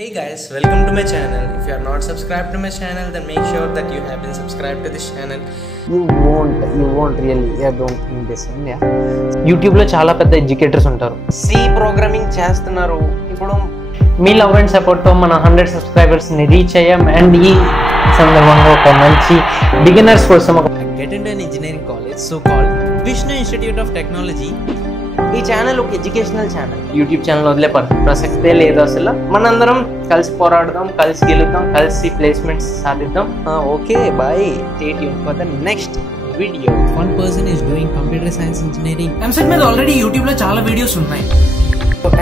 Hey guys, welcome to my channel. If you are not subscribed to my channel, then make sure that you have been subscribed to this channel. You won't really. Yeah, don't think this one. Yeah. YouTube లో చాలా పెద్ద educators ఉంటారు. C programming చేస్తున్నారు. ఇప్పుడు మీ love and support తో మన 100 subscribers ని reach అయ్యాం అండ్ ఈ సందర్భంగా ఒక మంచి బిగినర్స్ కోసం ఒక get into an engineering college so called Vishnu Institute of Technology. ఈ ఛానల్ ఒక ఎడ్యుకేషనల్ ఛానల్. యూట్యూబ్ ఛానల్ వదిలే ప్రసక్తే లేదు అసలు. మనందరం కలిసి పోరాడదాం, కలిసి గెలుద్దాం, కలిసి ప్లేస్మెంట్స్ సాధిద్దాం. Okay, bye. Stay tuned for the next video. One person is doing computer science engineering. EAMCET మీద ఆల్రెడీ యూట్యూబ్ లో చాలా వీడియోస్ ఉన్నాయి.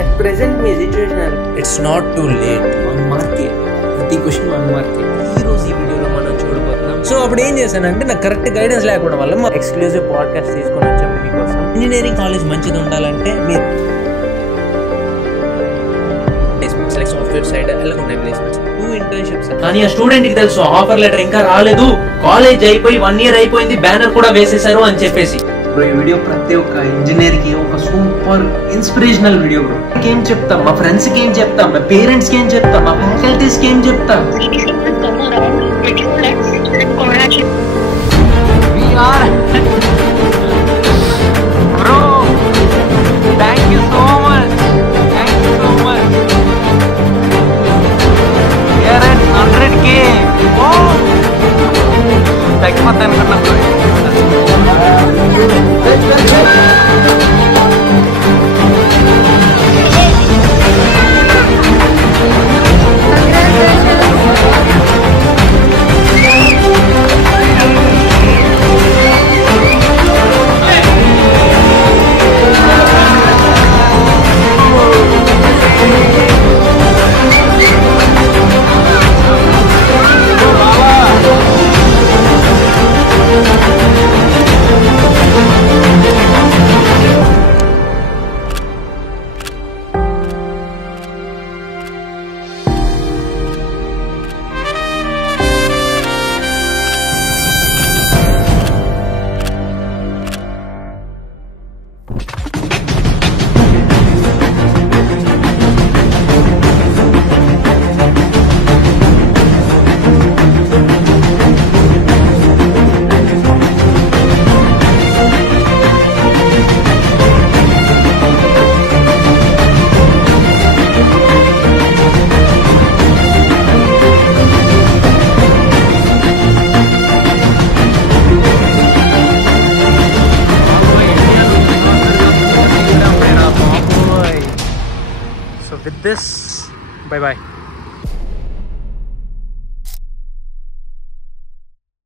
At present me situation It's not too late. One market. ప్రతి క్వశ్చన్ వన్ మార్కెట్. ఈ రోజు ఈ వీడియోలో మనం చూడబోతున్నాం. సో అప్పుడు ఏం చేశానంటే నాకు కరెక్ట్ గైడెన్స్ లేకపోవడం వల్ల మా ఎక్స్క్లూజివ్ పాడ్కాస్ట్ తీసుకొని వచ్చాము మీకోసం. ఇంజనీరింగ్ కాలేజ్ మంచిది ఉండాలంటే మీరు ప్లేస్మెంట్స్ లైక్ సాఫ్ట్వేర్ సైడ్ ఎలా ఉన్నాయి ప్లేస్మెంట్స్ 2 ఇంటర్న్షిప్స్. కానీ ఆ స్టూడెంట్ కి తెలుసు ఆఫర్ లెటర్ ఇంకా రాలేదు, కాలేజ్ అయిపోయి 1 year అయిపోయింది, బ్యానర్ కూడా వేసేసారు అని చెప్పేసి. ఈ వీడియో ప్రతి ఒక్క ఇంజనీర్ కి ఒక సూపర్ ఇన్స్పిరేషనల్ వీడియో బ్రో. ఏం చెప్తాం, మా ఫ్రెండ్స్ కి ఏం చెప్తాం, మా పేరెంట్స్ కి ఏం చెప్తాం, మా ఫ్యాకల్టీస్ కి ఏం చెప్తాం. We are